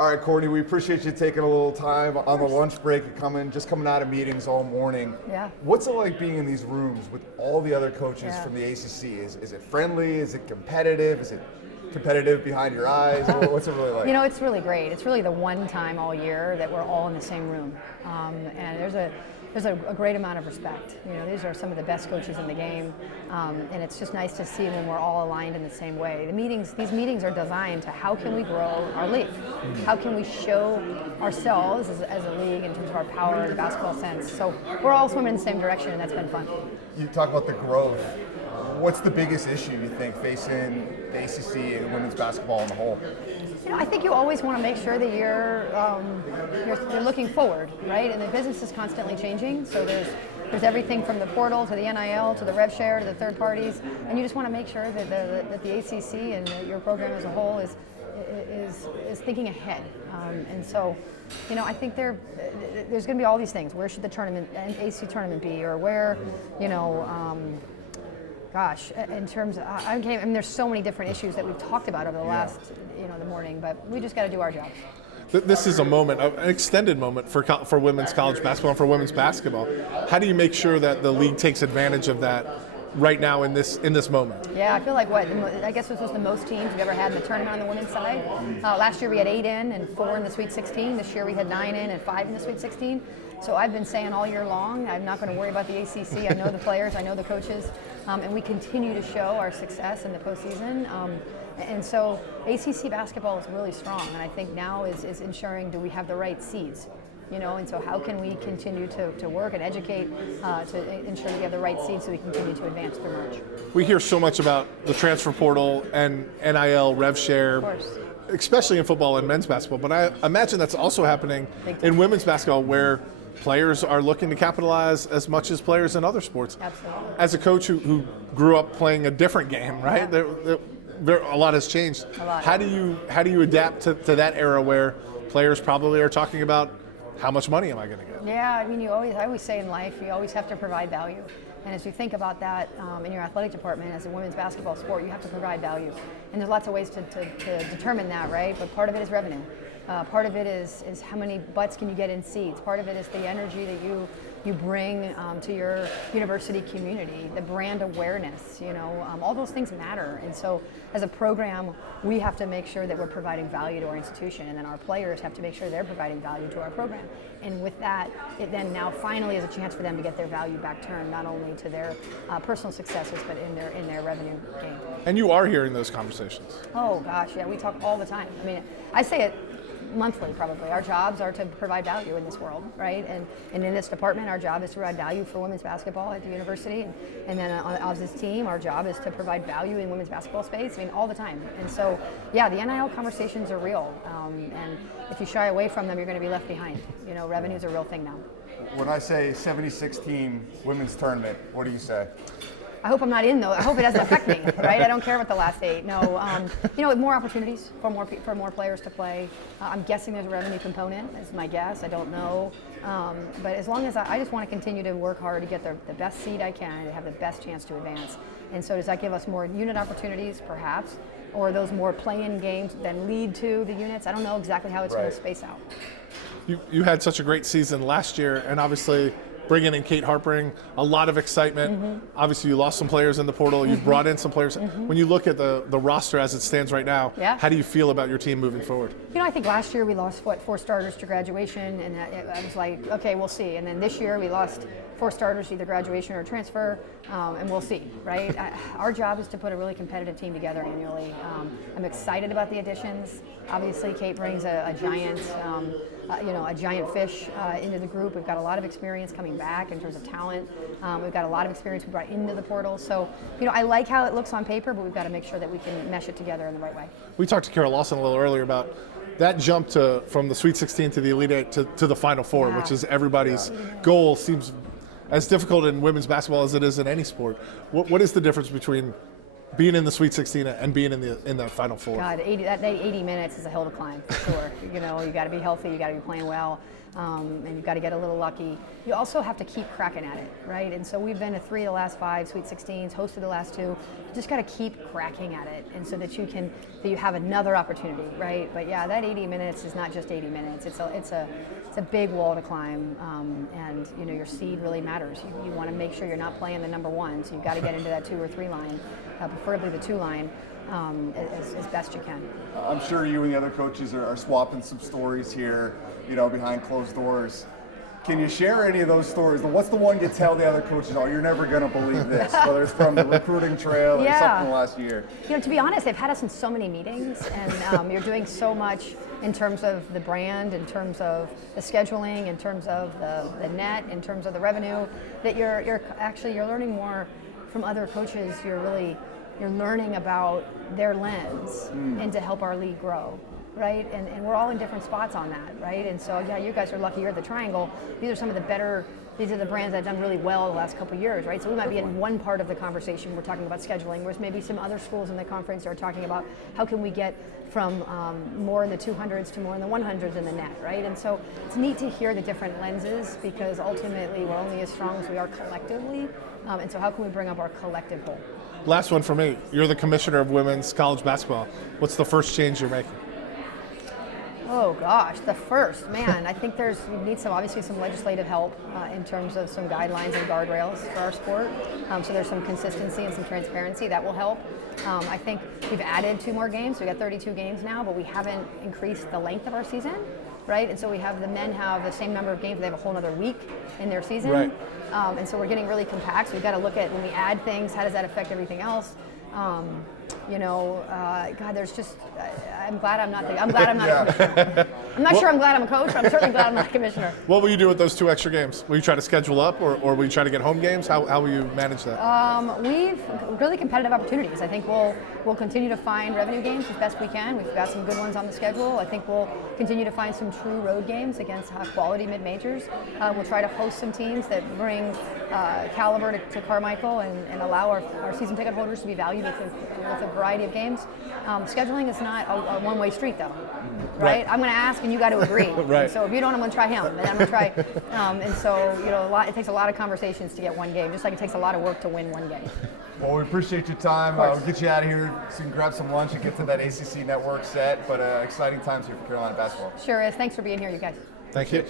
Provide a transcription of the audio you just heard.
All right, Courtney, we appreciate you taking a little time on the lunch break and just coming out of meetings all morning. Yeah. What's it like being in these rooms with all the other coaches from the ACC? Is it friendly? Is it competitive? Is it competitive behind your eyes? What's it really like? You know, it's really great. It's really the one time all year that we're all in the same room, and there's a great amount of respect. You know, these are some of the best coaches in the game, and it's just nice to see when we're all aligned in the same way. These meetings are designed to how can we grow our league? How can we show ourselves as a league in terms of our power in the basketball sense? So we're all swimming in the same direction, and that's been fun. You talk about the growth. What's the biggest issue you think facing the ACC and women's basketball on the whole? You know, I think you always want to make sure that you're looking forward, right? And the business is constantly changing, so there's everything from the portal to the NIL to the rev share to the third parties, and you just want to make sure that the ACC and your program as a whole is thinking ahead. And so, you know, I think there's going to be all these things. Where should the ACC tournament be, or where, you know. Gosh, in terms of, I mean, there's so many different issues that we've talked about over the last, the morning, but we just got to do our jobs. This is a moment, an extended moment for women's college basketball and for women's basketball. How do you make sure that the league takes advantage of that right now in this moment? Yeah, I feel like I guess this was the most teams we've ever had in the tournament on the women's side. Last year we had 8 in and 4 in the Sweet 16. This year we had 9 in and 5 in the Sweet 16. So I've been saying all year long, I'm not going to worry about the ACC. I know the players, I know the coaches, and we continue to show our success in the postseason. And so ACC basketball is really strong, and I think now is ensuring, do we have the right seeds? You know, and so how can we continue to work and educate to ensure we have the right seeds so we continue to advance through March? We hear so much about the transfer portal and NIL, rev share, especially in football and men's basketball, but I imagine that's also happening in women's basketball, where players are looking to capitalize as much as players in other sports. Absolutely. As a coach who grew up playing a different game, right? Yeah. A lot has changed. How do you adapt to that era where players probably are talking about how much money am I going to get? Yeah, I mean, I always say in life, you always have to provide value. And as you think about that in your athletic department, as a women's basketball sport, you have to provide value. And there's lots of ways to determine that, right? But part of it is revenue. Part of it is how many butts can you get in seats. Part of it is the energy that you bring to your university community, the brand awareness, all those things matter. And so as a program, we have to make sure that we're providing value to our institution, and then our players have to make sure they're providing value to our program. And with that, it then now finally is a chance for them to get their value back turned, not only to their personal successes, but in their revenue gain. And you are hearing those conversations. Oh gosh, yeah, we talk all the time. I mean, I say it monthly probably. Our jobs are to provide value in this world, right? And in this department, our job is to provide value for women's basketball at the university. And then as this team, our job is to provide value in women's basketball space, I mean, all the time. And so, yeah, the NIL conversations are real. And if you shy away from them, you're going to be left behind. Revenue is a real thing now. When I say 76-team women's tournament, what do you say? I hope I'm not in though. I hope it doesn't affect me, right? I don't care about the last 8. No, more opportunities for more players to play. I'm guessing there's a revenue component. Is my guess. I don't know, but as long as I just want to continue to work hard to get the best seed I can to have the best chance to advance. And so does that give us more unit opportunities, perhaps, or those more play-in games then lead to the units? I don't know exactly how it's going to space out. You had such a great season last year, and obviously bringing in Kate Harpering, a lot of excitement. Mm-hmm. Obviously, you lost some players in the portal. You've brought in some players. Mm-hmm. When you look at the roster as it stands right now, how do you feel about your team moving forward? I think last year we lost, 4 starters to graduation, and I was like, okay, we'll see. And then this year we lost 4 starters to either graduation or transfer, and we'll see, right? Our job is to put a really competitive team together annually. I'm excited about the additions. Obviously, Kate brings a giant fish into the group. We've got a lot of experience coming back in terms of talent. We've got a lot of experience we brought into the portal. So, I like how it looks on paper, but we've got to make sure that we can mesh it together in the right way. We talked to Carol Lawson a little earlier about that jump from the Sweet 16 to the Elite 8 to the Final Four, which is everybody's goal. Seems as difficult in women's basketball as it is in any sport. What is the difference between being in the Sweet 16 and being in the Final Four? God, that 80 minutes is a hell of a climb, for sure. You know, you got to be healthy, you got to be playing well, and you've got to get a little lucky. You also have to keep cracking at it, right? And so we've been to 3 of the last 5 Sweet 16s, hosted the last 2. You just got to keep cracking at it, and so that you have another opportunity, right? But yeah, that 80 minutes is not just 80 minutes. It's a big wall to climb, and you know your seed really matters. You want to make sure you're not playing the number 1, so you've got to get into that 2 or 3 line, preferably the 2 line, as best you can. I'm sure you and the other coaches are swapping some stories here, you know, behind closed doors. Can you share any of those stories? What's the one you tell the other coaches, oh, you're never going to believe this, whether it's from the recruiting trail or something last year? You know, to be honest, they've had us in so many meetings, and you're doing so much in terms of the brand, in terms of the scheduling, in terms of the net, in terms of the revenue, that you're learning more from other coaches. You're learning about their lens and to help our league grow. Right, and we're all in different spots on that, right? And so, yeah, you guys are lucky. You're at the Triangle. These are some of the better. These are the brands that have done really well the last couple of years, right? So we might be in one part of the conversation. We're talking about scheduling, whereas maybe some other schools in the conference are talking about how can we get from more in the 200s to more in the 100s in the net, right? And so it's neat to hear the different lenses, because ultimately we're only as strong as we are collectively. And so how can we bring up our collective whole? Last one for me. You're the commissioner of women's college basketball. What's the first change you're making? Oh gosh, the first, man. I think you need obviously some legislative help in terms of some guidelines and guardrails for our sport. So there's some consistency and some transparency that will help. I think we've added 2 more games. We got 32 games now, but we haven't increased the length of our season, right? And so the men have the same number of games. They have a whole other week in their season, right. And so we're getting really compact. So we've got to look at when we add things, how does that affect everything else? God, there's just. I'm glad I'm not a commissioner. I'm not sure I'm glad I'm a coach, but I'm certainly glad I'm not a commissioner. What will you do with those 2 extra games? Will you try to schedule up, or will you try to get home games? How will you manage that? We've really competitive opportunities. I think we'll continue to find revenue games as best we can. We've got some good ones on the schedule. I think we'll continue to find some true road games against quality mid-majors. We'll try to host some teams that bring caliber to Carmichael and allow our season ticket holders to be valued with a variety of games. Scheduling is not a one-way street, though, right? I'm going to ask, and you got to agree. Right. And so if you don't, I'm going to try him, and I'm going to try. And so it takes a lot of conversations to get one game, just like it takes a lot of work to win one game. Well, we appreciate your time. We'll get you out of here so you can grab some lunch and get to that ACC network set. But exciting times here for Carolina basketball. Sure is. Thanks for being here, you guys. Thank you.